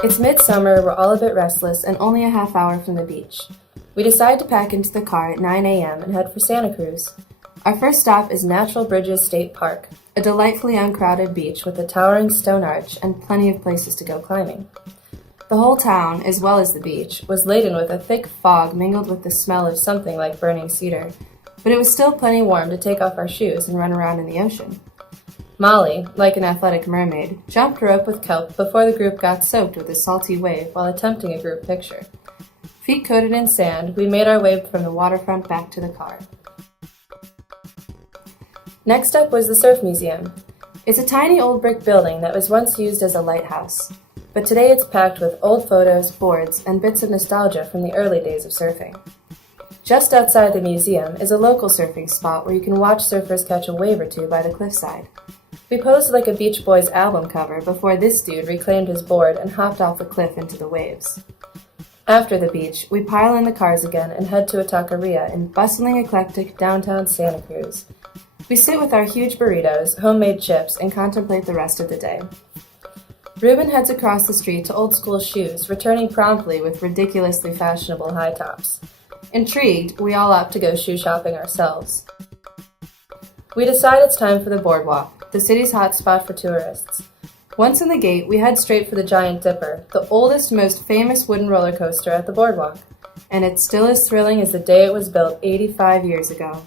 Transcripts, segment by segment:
It's midsummer, we're all a bit restless, and only a half hour from the beach. We decide to pack into the car at 9 a.m. and head for Santa Cruz. Our first stop is Natural Bridges State Park, a delightfully uncrowded beach with a towering stone arch and plenty of places to go climbing. The whole town, as well as the beach, was laden with a thick fog mingled with the smell of something like burning cedar, but it was still plenty warm to take off our shoes and run around in the ocean. Molly, like an athletic mermaid, jumped rope with kelp before the group got soaked with a salty wave while attempting a group picture. Feet coated in sand, we made our way from the waterfront back to the car. Next up was the Surf Museum. It's a tiny old brick building that was once used as a lighthouse, but today it's packed with old photos, boards, and bits of nostalgia from the early days of surfing. Just outside the museum is a local surfing spot where you can watch surfers catch a wave or two by the cliffside. We posed like a Beach Boys album cover before this dude reclaimed his board and hopped off the cliff into the waves. After the beach, we pile in the cars again and head to a taqueria in bustling, eclectic downtown Santa Cruz. We sit with our huge burritos, homemade chips, and contemplate the rest of the day. Ruben heads across the street to Old School Shoes, returning promptly with ridiculously fashionable high tops. Intrigued, we all opt to go shoe shopping ourselves. We decide it's time for the Boardwalk, the city's hotspot for tourists. Once in the gate, we head straight for the Giant Dipper, the oldest, most famous wooden roller coaster at the Boardwalk, and it's still as thrilling as the day it was built 85 years ago.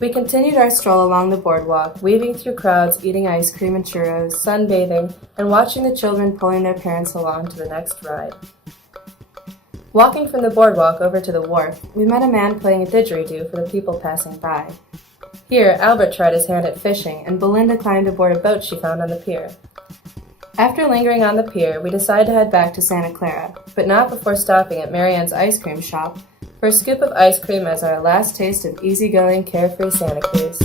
We continued our stroll along the boardwalk, weaving through crowds, eating ice cream and churros, sunbathing, and watching the children pulling their parents along to the next ride. Walking from the boardwalk over to the wharf, we met a man playing a didgeridoo for the people passing by. Here, Albert tried his hand at fishing, and Belinda climbed aboard a boat she found on the pier. After lingering on the pier, we decided to head back to Santa Clara, but not before stopping at Marianne's ice cream shop for a scoop of ice cream as our last taste of easygoing, carefree Santa Cruz.